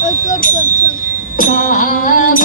哥哥，哥哥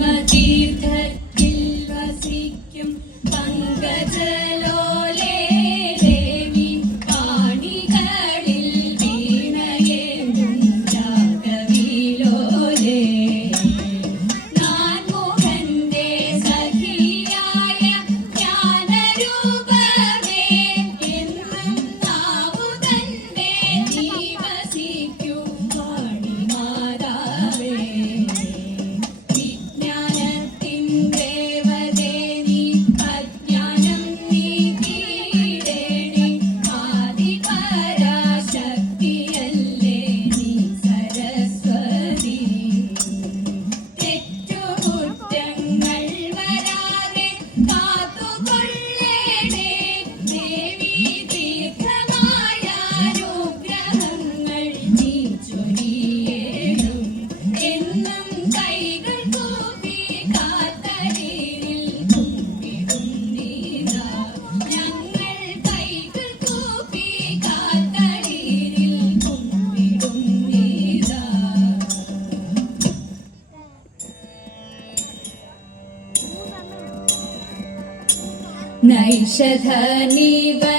പത്മതീർത്ഥത്തിൽ വസിക്കും പങ്കജ वंशधनिवन्ता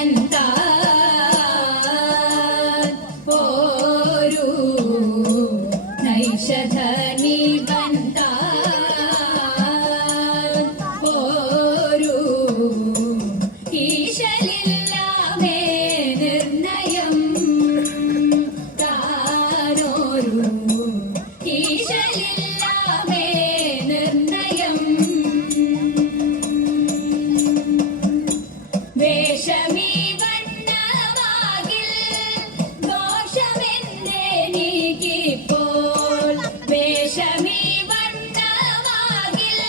ദേശമീ വണ്ണമാകിൽ.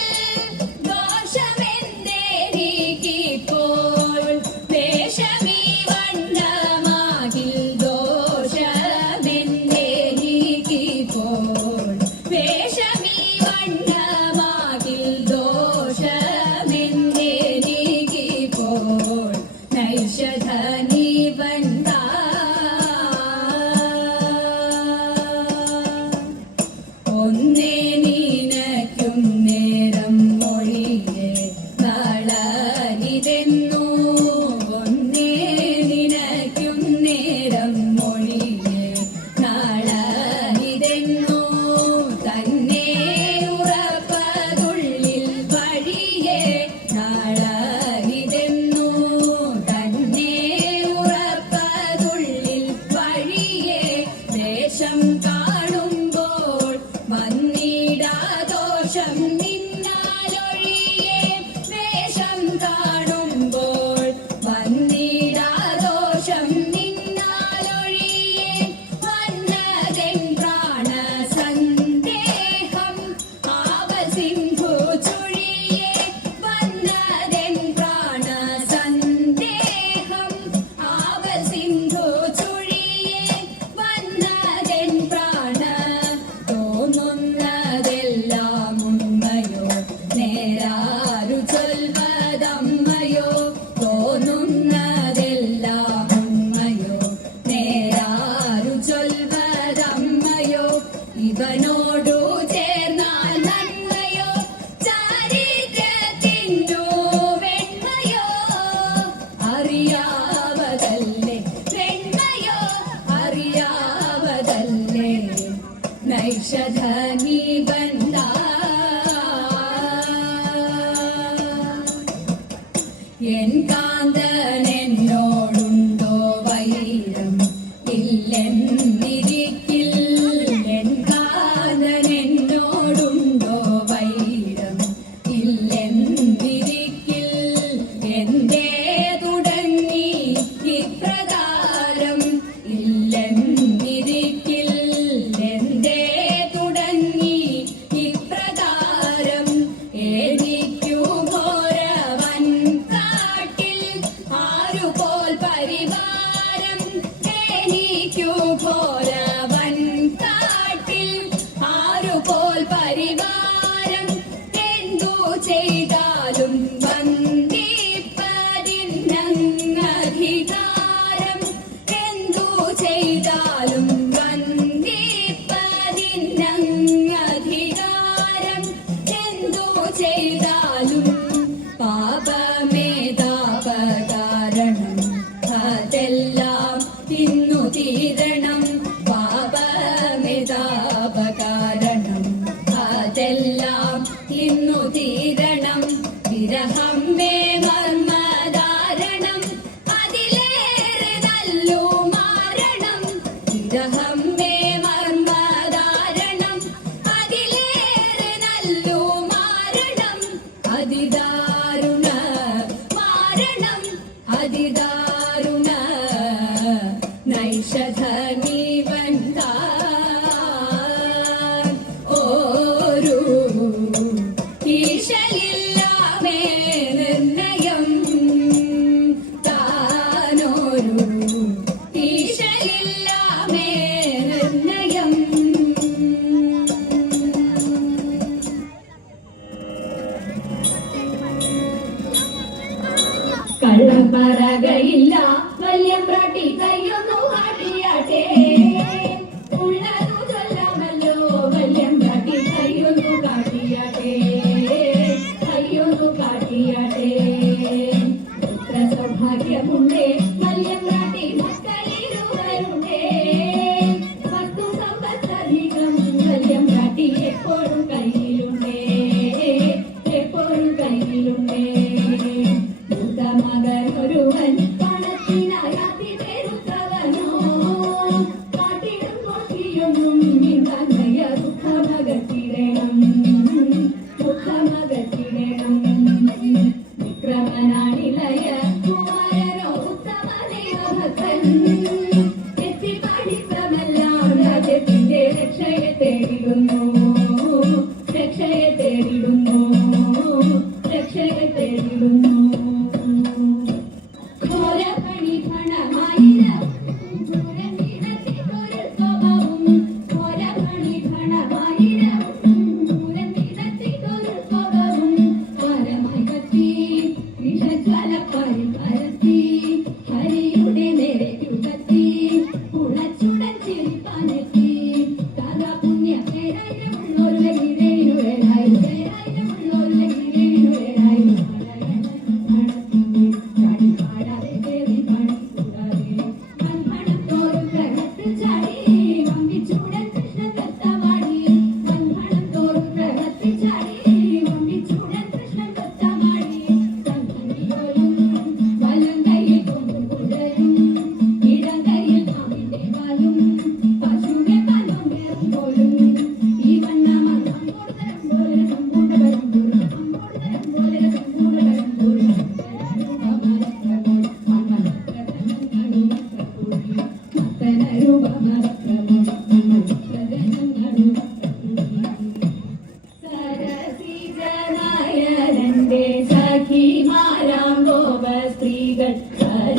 ദോഷമെന്തേരിക്കിപ്പോൾ ദേശമീ വണ്ണമാകിൽ. ദോഷമെന്തേരിക്കിപ്പോൾ ദേശമീ വണ്ണമാകിൽ. ദോഷമെന്തേരിക്കിപ്പോൾ നൈഷധനീവൻ धनि बन्ता एका ചെയ്താലും വന്ദിപ്പതിനധികാരം എന്തു ചെയ്താലും വന്ദിപ്പതിനധികാരം എന്തു ചെയ്താലും പാപമേതാപകാരണം അതെല്ലാം ഇന്നു തീരണം. കരുണ മാരണം അതിദാ ഭാഗ്യമുണ്ടേ മല്യമ്മ that